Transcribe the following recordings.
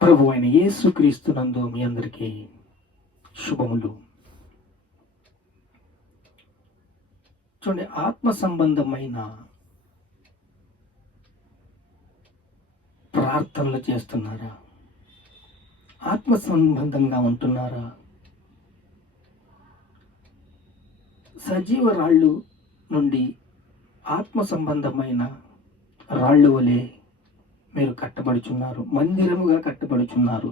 ప్రభు అయిన యేసుక్రీస్తునందు మీ అందరికీ శుభములు. చూడండి, ఆత్మ సంబంధమైన ప్రార్థనలు చేస్తున్నారా? ఆత్మ సంబంధంగా ఉంటున్నారా? సజీవ రాళ్ళు నుండి ఆత్మ సంబంధమైన రాళ్ళు వలె మీరు కట్టబడుచున్నారు, మందిరముగా కట్టబడుచున్నారు.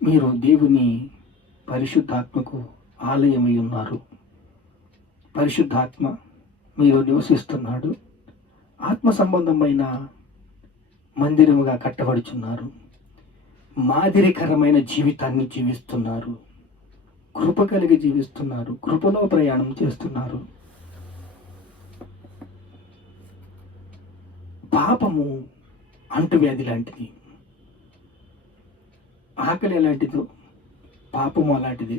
మీరు దేవుని పరిశుద్ధాత్మకు ఆలయమై ఉన్నారు. పరిశుద్ధాత్మ మీరు నివసిస్తున్నాడు. ఆత్మ సంబంధమైన మందిరముగా కట్టబడుచున్నారు. మాదిరికరమైన జీవితాన్ని జీవిస్తున్నారు. కృప కలిగి జీవిస్తున్నారు. కృపలో ప్రయాణం చేస్తున్నారు. పాపము అంటువ్యాధి లాంటిది. ఆకలి ఎలాంటిదో పాపము అలాంటిది.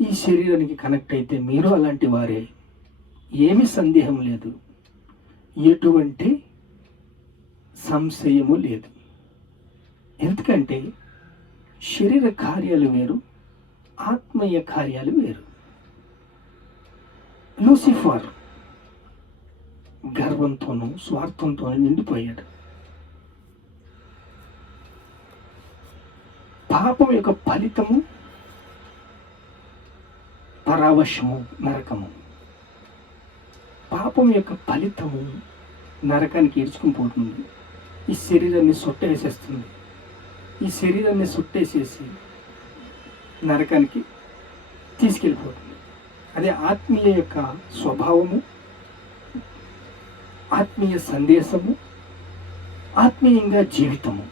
ఈ శరీరానికి కనెక్ట్ అయితే మీరు అలాంటి వారే, ఏమీ సందేహం లేదు, ఎటువంటి సంశయము లేదు. ఎందుకంటే శరీర కార్యాలు వేరు, ఆత్మీయ కార్యాలు వేరు. లూసిఫర్ గర్వంతోనూ స్వార్థంతోనూ నిండిపోయాడు. పాపం యొక్క ఫలితము పరావశము, నరకము. పాపం యొక్క ఫలితము నరకానికి ఈడ్చుకుని పోతుంది. ఈ శరీరాన్ని సుట్టేసేస్తుంది. ఈ శరీరాన్ని సుట్టేసేసి నరకానికి తీసుకెళ్ళిపోతుంది. అదే ఆత్మీయ యొక్క స్వభావము, ఆత్మీయ సందేశము, ఆత్మీయంగా జీవితము.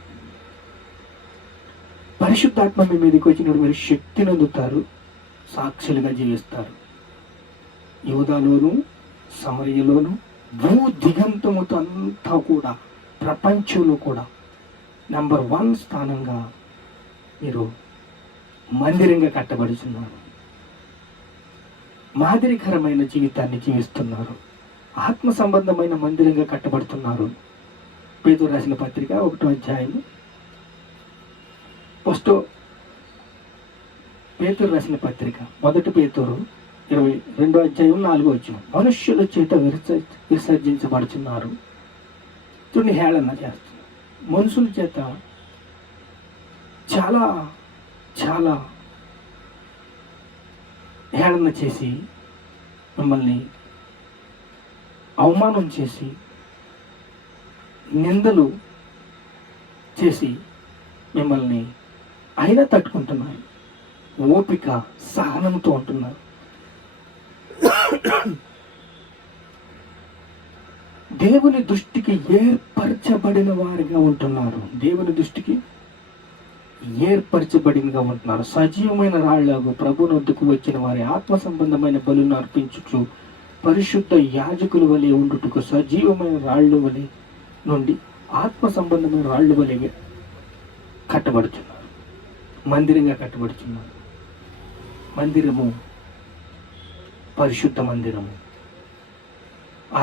పరిశుద్ధాత్మ మీ మీదకి వచ్చినప్పుడు మీరు శక్తిని అందుతారు, సాక్షులుగా జీవిస్తారు. యూదాలోను సమరయలోను భూ దిగంతముతో అంతా కూడా ప్రపంచంలో కూడా నంబర్ 1 స్థానంగా మీరు మందిరంగా కట్టబడుతున్నారు. మాదిరికరమైన జీవితాన్ని జీవిస్తున్నారు. ఆత్మ సంబంధమైన మందిరంగా కట్టబడుతున్నారు. పేతురు రాసిన పత్రిక 1వ అధ్యాయము, పేతురు రాసిన పత్రిక 1 పేతురు 22వ అధ్యాయం 4వ వచనం, మనుష్యుల చేత విసర్జించబడుతున్నారు. చూడండి, హేళన చేస్తున్నారు. మనుషుల చేత చాలా చాలా హేళన చేసి, మిమ్మల్ని అవమానం చేసి, నిందలు చేసి మిమ్మల్ని అయినా తట్టుకుంటున్నారు. ఓపిక సహనంతో ఉంటున్నారు. దేవుని దృష్టికి ఏర్పరచబడిన వారిగా ఉంటున్నారు. దేవుని దృష్టికి ఏర్పరచబడినగా ఉంటున్నారు. సజీవమైన రాళ్లకు ప్రభునొద్దకు వచ్చిన వారి ఆత్మ సంబంధమైన బలులను అర్పించుచు పరిశుద్ధ యాజకుల వలె ఉండుటకు సజీవమైన రాళ్ళు వలె నుండి ఆత్మ సంబంధమైన రాళ్ళు వలె కట్టబడుతున్నారు. మందిరంగా కట్టబడుతున్నారు. మందిరము పరిశుద్ధ మందిరము,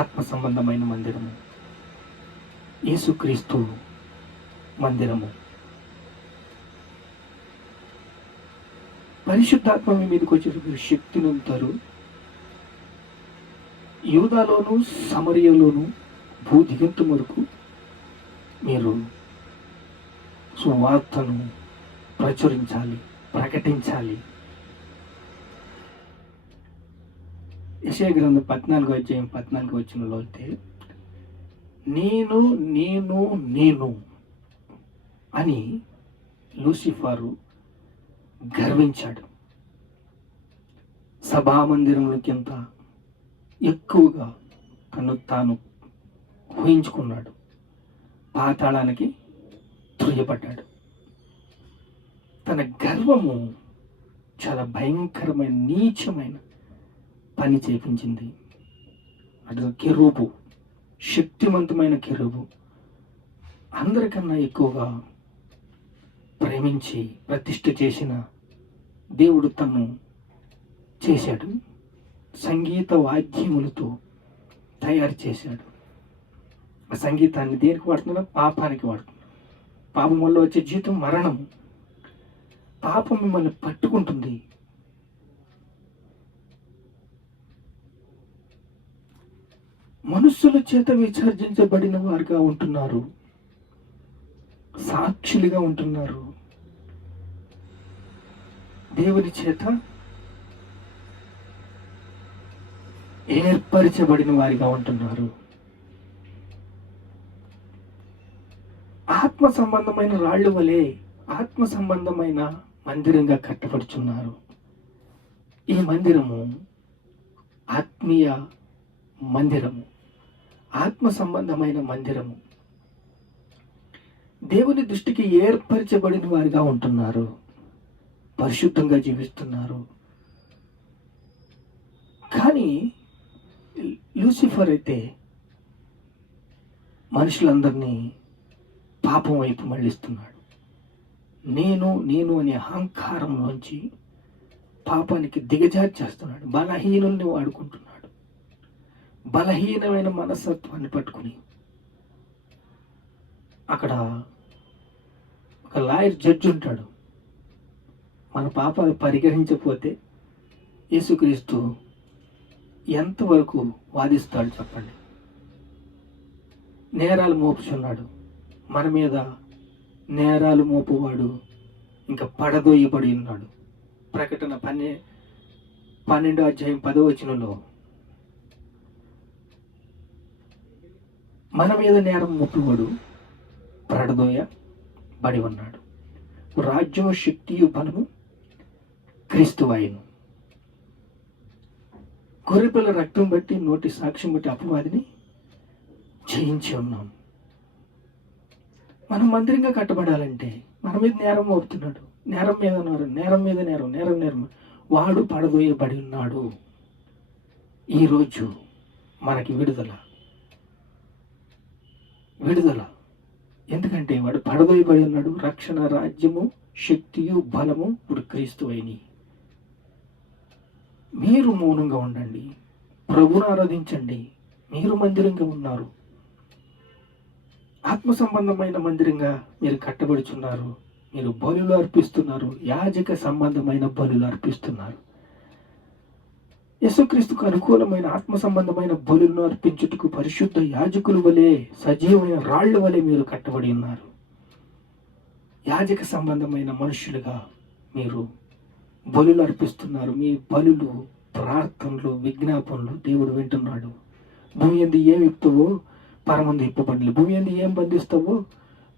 ఆత్మ సంబంధమైన మందిరము, యేసుక్రీస్తు మందిరము. పరిశుద్ధాత్మ మీ మీదకి వచ్చేటప్పుడు శక్తిని ఉంటారు. యూదాలోను సమరయలోను భూ దిగంతం వరకు మీరు సువార్తను ప్రచురించాలి, ప్రకటించాలి. యెషయా గ్రంథం 14వ అధ్యాయం 14వ వచనంలో అయితే, నేను నేను నేను అని లూసిఫరు గర్వించాడు. సభామందిరంలోకి ఎంత ఎక్కువగా తను తాను ఊహించుకున్నాడు. పాతాళానికి త్రుయ్యబడ్డాడు. తన గర్వము చాలా భయంకరమైన నీచమైన పని చేపించింది. అటు కెరూబు, శక్తివంతమైన కెరూబు, అందరికన్నా ఎక్కువగా ప్రేమించి ప్రతిష్ఠ చేసిన దేవుడు తను చేశాడు. సంగీత వాద్యములతో తయారు చేశాడు. ఆ సంగీతాన్ని దేనికి వాడుతున్నాడో? పాపానికి వాడుతున్నాడు. పాపం వల్ల వచ్చే జీతం మరణం. పాపం మిమ్మల్ని పట్టుకుంటుంది. మనుషుల చేత విసర్జించబడిన వారుగా ఉంటున్నారు, సాక్షులుగా ఉంటున్నారు. దేవుని చేత ఏర్పరచబడిన వారిగా ఉంటున్నారు. ఆత్మ సంబంధమైన రాళ్ళు వలె ఆత్మ సంబంధమైన మందిరంగా కట్టబడుచున్నారు. ఈ మందిరము ఆత్మీయ మందిరము, ఆత్మ సంబంధమైన మందిరము. దేవుని దృష్టికి ఏర్పరచబడిన వారిగా ఉంటున్నారు, పరిశుద్ధంగా జీవిస్తున్నారు. కానీ లూసిఫర్ అయితే మనుషులందరినీ పాపం వైపు మళ్ళిస్తున్నాడు. నేను నేను అనే అహంకారంలోంచి పాపానికి దిగజార్చేస్తున్నాడు. బలహీనుల్ని వాడుకుంటున్నాడు. బలహీనమైన మనస్తత్వాన్ని పట్టుకుని అక్కడ ఒక లాయర్ జడ్జి ఉంటాడు. మన పాపాలు పరిగణించకపోతే యేసుక్రీస్తు ఎంతవరకు వాదిస్తాడు చెప్పండి? నేరాలు మోపుచున్నాడు. మన మీద నేరాలు మోపువాడు ఇంకా పడదోయబడి ఉన్నాడు. ప్రకటన 12:10 మన మీద నేరం మోపువాడు పడదోయబడి ఉన్నాడు. రాజ్యము, శక్తియు, బలము క్రీస్తువాయును. గొర్రెపిల్ల రక్తం బట్టి, నోటి సాక్ష్యం బట్టి అపవాదిని జయించి ఉన్నాం. మనం మందిరంగా కట్టబడాలంటే మన మీద నేరం మోపుతున్నాడు. నేరం మీద నేరం మీద నేరం, నేరం నేరం వాడు పడదోయబడి ఉన్నాడు. ఈరోజు మనకి విడుదల. ఎందుకంటే వాడు పడదోయబడి ఉన్నాడు. రక్షణ, రాజ్యము, శక్తియు, బలము ఇప్పుడు క్రీస్తువైని. మీరు మౌనంగా ఉండండి, ప్రభువును ఆరాధించండి. మీరు మందిరంగా ఉన్నారు, ఆత్మ సంబంధమైన మందిరంగా మీరు కట్టబడుచున్నారు. మీరు బలులు అర్పిస్తున్నారు, యాజక సంబంధమైన బలులు అర్పిస్తున్నారు. యేసుక్రీస్తుకు అనుకూలమైన ఆత్మ సంబంధమైన బలులను అర్పించుటకు పరిశుద్ధ యాజకుల వలె, సజీవమైన రాళ్ల వలె మీరు కట్టబడి ఉన్నారు. యాజక సంబంధమైన మనుషులుగా మీరు బలులు అర్పిస్తున్నారు. మీ బలులు, ప్రార్థనలు, విజ్ఞాపనలు దేవుడు వింటున్నాడు. భూమి యందు ఏం ఇప్పుతావో పరమందు ఇప్పబడలు, భూమి యందు ఏం బంధిస్తావో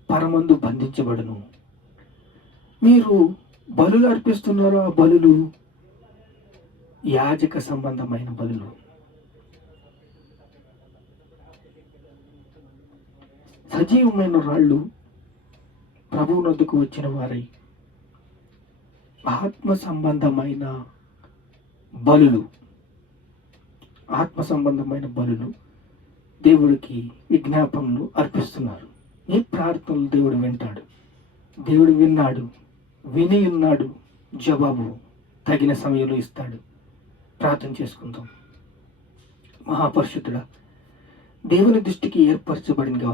పరమందు బంధించబడును. మీరు బలులు అర్పిస్తున్నారు. ఆ బలులు యాజక సంబంధమైన బలులు. సజీవమైన రాళ్ళు ప్రభువునొద్దకు వచ్చిన వారై ఆత్మ సంబంధమైన బలులు, ఆత్మ సంబంధమైన బలులు దేవుడికి విజ్ఞాపనలు అర్పిస్తున్నారు. ఈ ప్రార్థనలు దేవుడు వింటాడు. దేవుడు విన్నాడు, విని ఉన్నాడు. జవాబు తగిన సమయంలో ఇస్తాడు. ప్రార్థన చేసుకుందాం. మహాపరిశుద్ధుడా, దేవుని దృష్టికి ఏర్పరచబడినగా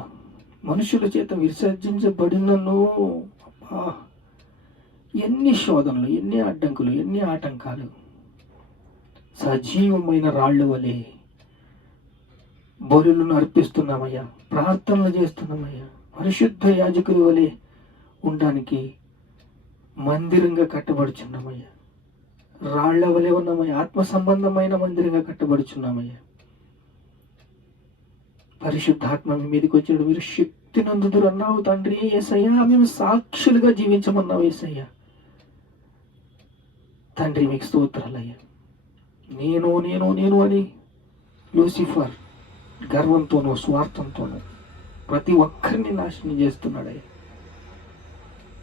మనుషుల చేత విసర్జించబడినను ఎన్ని శోధనలు, ఎన్ని అడ్డంకులు, ఎన్ని ఆటంకాలు. సజీవమైన రాళ్ళు వలె బలులను అర్పిస్తున్నామయ్యా, ప్రార్థనలు చేస్తున్నామయ్యా. పరిశుద్ధ యాజకుల వలె ఉండడానికి మందిరంగా కట్టబడుచున్నామయ్యా. రాళ్ల వలె ఉన్నామయ్యా, ఆత్మ సంబంధమైన మందిరంగా కట్టబడుచున్నామయ్యా. పరిశుద్ధాత్మ మీ మీదకి వచ్చాడు. మీరు శక్తి నందుదురు అన్నావు తండ్రి. యేసయ్యా, మేము సాక్షులుగా జీవించమన్నావు యేసయ్యా. తండ్రి మీకు స్తోత్రాలయ్యా. నేను నేను నేను అని లూసిఫర్ గర్వంతోనూ స్వార్థంతోనూ ప్రతి ఒక్కరిని నాశనం చేస్తున్నాడయ్యా.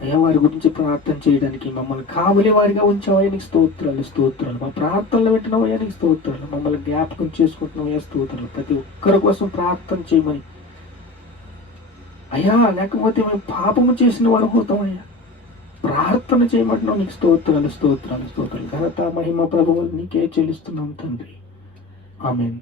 అయ్యా, వారి గురించి ప్రార్థన చేయడానికి మమ్మల్ని కావలి వారిగా ఉంచావయ్యా, నీకు స్తోత్రాలు స్తోత్రాలు. మా ప్రార్థనలు వింటున్నావయ్యా, నీకు స్తోత్రాలు. మమ్మల్ని జ్ఞాపకం చేసుకుంటున్నావయ్యా, స్తోత్రాలు. ప్రతి ఒక్కరి కోసం ప్రార్థన చేయమని అయ్యా, లేకపోతే మేము పాపము చేసిన వాడు పోతామయ్యా. ప్రార్థన చేయమంటున్నావు, నీకు స్తోత్రాలు స్తోత్రాలు స్తోత్రాలు. ఘనత, మహిమ, ప్రభువులు నీకే చెల్లిస్తున్నాం తండ్రి. ఆమేన్.